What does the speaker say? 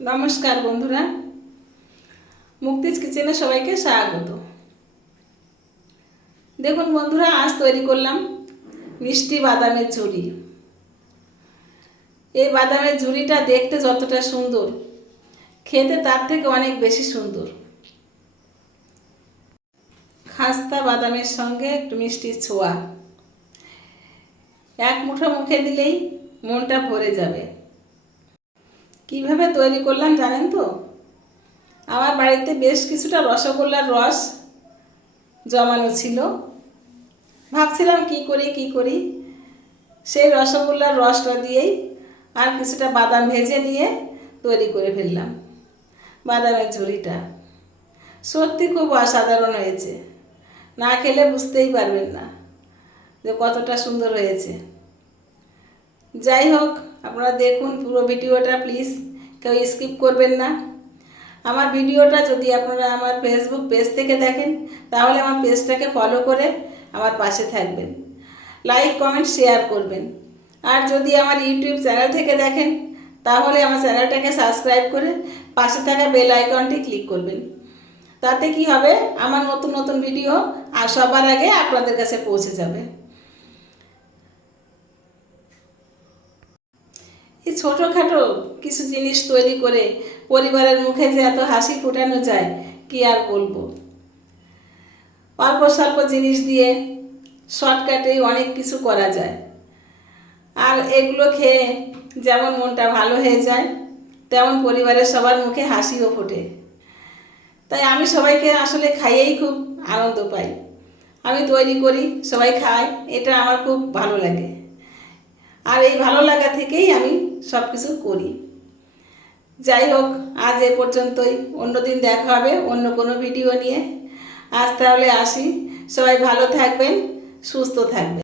নমস্কার বন্ধুরা, মুক্তিজ কিচেনে সবাইকে স্বাগত। দেখুন বন্ধুরা, আজ তৈরি করলাম মিষ্টি বাদামের ঝুড়ি। এই বাদামের ঝুড়িটা দেখতে যতটা সুন্দর, খেতে তার থেকে অনেক বেশি সুন্দর। খাস্তা বাদামের সঙ্গে একটু মিষ্টি ছোঁয়া, এক মুঠো মুখে দিলেই মনটা ভরে যাবে। কিভাবে তৈরি করলাম জানেন তো? আমার বাড়িতে বেশ কিছুটা রসগোল্লার রস জমানো ছিল। ভাবছিলাম কি করি, সেই রসগোল্লার রসটা দিয়েই আর কিছুটা বাদাম ভেজে নিয়ে তৈরি করে ফেললাম বাদামের ঝুড়িটা। সত্যি খুব অসাধারণ হয়েছে, না খেলে বুঝতেই পারবেন না যে কতটা সুন্দর হয়েছে। যাই হোক, আপনারা দেখুন পুরো ভিডিওটা, প্লিজ কেউ স্কিপ করবেন না। আমার ভিডিওটা যদি আপনারা আমার ফেসবুক পেজ থেকে দেখেন, তাহলে আমার পেজটাকে ফলো করে আমার পাশে থাকবেন, লাইক কমেন্ট শেয়ার করবেন। আর যদি আমার ইউটিউব চ্যানেল থেকে দেখেন, তাহলে আমার চ্যানেলটাকে সাবস্ক্রাইব করে পাশে থাকা বেল আইকনটি ক্লিক করবেন। তাতে কি হবে, আমার নতুন নতুন ভিডিও আর সবার আগে আপনাদের কাছে পৌঁছে যাবে। এই ছোটোখাটো কিছু জিনিস তৈরি করে পরিবারের মুখে যে এত হাসি ফোটানো যায়, কি আর বলবো। অল্প স্বল্প জিনিস দিয়ে শর্টকাটেই অনেক কিছু করা যায়, আর এগুলো খেয়ে যেমন মনটা ভালো হয়ে যায়, তেমন পরিবারের সবার মুখে হাসিও ফোটে। তাই আমি সবাইকে আসলে খাইয়েই খুব আনন্দ পাই। আমি তৈরি করি, সবাই খায়, এটা আমার খুব ভালো লাগে। আর এই ভালো লাগা থেকেই আমি সব কিছু করি। যাই হোক, আজ এ পর্যন্তই। অন্যদিন দেখা হবে অন্য কোনো ভিডিও নিয়ে। আজ তাহলে আসি। সবাই ভালো থাকবেন, সুস্থ থাকবেন।